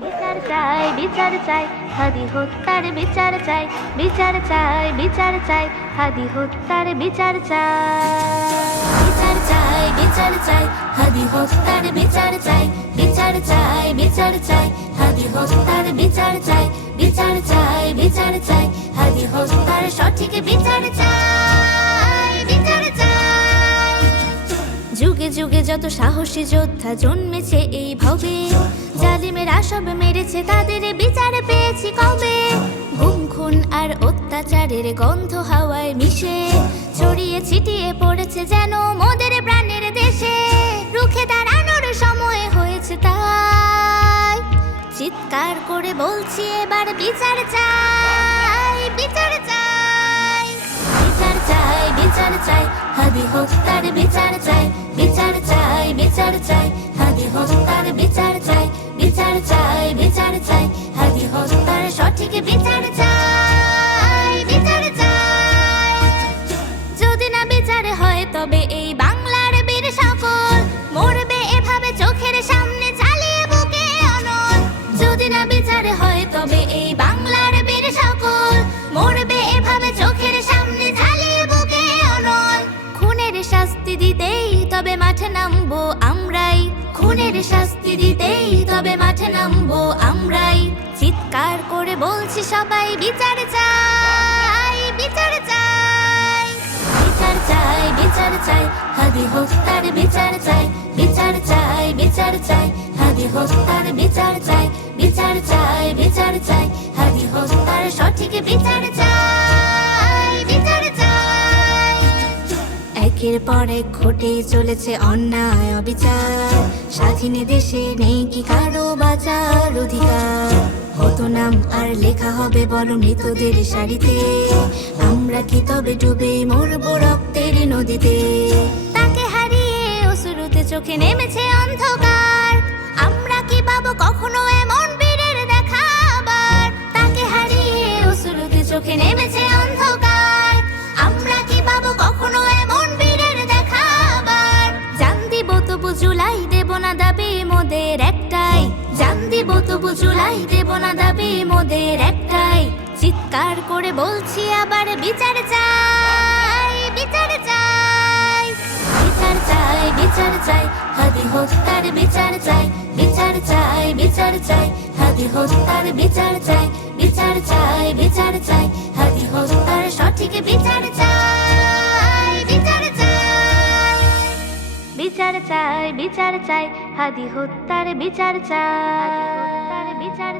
বিচার চাই বিচার চাই হাদি হত্যার বিচার চাই বিচার চাই বিচার চাই হাদি হত্যার বিচার চাই বিচার চাই বিচার চাই হাদি হত্যার বিচার চাই বিচার চাই বিচার চাই হাদি হত্যার সঠিক বিচার চাই যুগে যত সাহসী যোদ্ধা জন্মেছে এই ভবে, জালিমেরা সব মেরেছে, তাদের বিচার পেয়েছি কবে? গুম খুন আর অত্যাচারের গন্ধ হাওয়ায় মিশে, ছড়িয়ে ছিটিয়ে পড়েছে যেন মোদের প্রাণের দেশে। রুখে দাঁড়ানোর সময় হয়েছে তাই, চিৎকার করে বলছি এবার বিচার চাই। চাই, হাদি হত্যার বিচার চাই বিচার চাই বিচার চাই, হাদি হত্যার বিচার চাই বিচার চাই বিচার চাই, হাদি হত্যার সঠিক বিচার চাই বিচার চাই। যদি না বিচার হয়, তবে এই বাংলার বীর সকল মরবে এভাবে চোখের সামনে চালিয়ে বুকে অনল যদি না বিচার হয় খুনের শাস্তি দিতেই তবে মাঠে নামবো আমরাই। চিৎকার করে বলছি সবাই, বিচার চাই বিচার চাই। বিচার চাই বিচার চাই, হাদি হত্যার বিচার চাই। বিচার চাই বিচার চাই, হাদি হত্যার বিচার চাই বিচার চাই। একের পর এক ঘটে চলেছে অন্যায় অবিচার। স্বাধীন দেশে নেই কি কারও বাঁচার অধিকার। কত নাম আর লেখা হবে বলো মৃতদের সারিতে। আমরা কি তবে ডুবে মরবো রক্তের নদীতে? তাকে হারিয়ে অসুরুতে চোখে নেমেছে অন্ধকার। আমরা কি পাবো কখনো জুলাই দেব না দাবি মোদের একটাই। চিৎকার করে বলছি আবার বিচার চাই বিচার চাই। বিচার চাই বিচার চাই, হাদি হত্যার বিচার চাই। বিচার চাই বিচার চাই, হাদি হত্যার বিচার চাই। বিচার চাই বিচার চাই, হাদি হত্যার সঠিক বিচার চাই। বিচার চাই। বিচার চাই বিচার চাই, হাদি হত্যার বিচার চাই। বিচার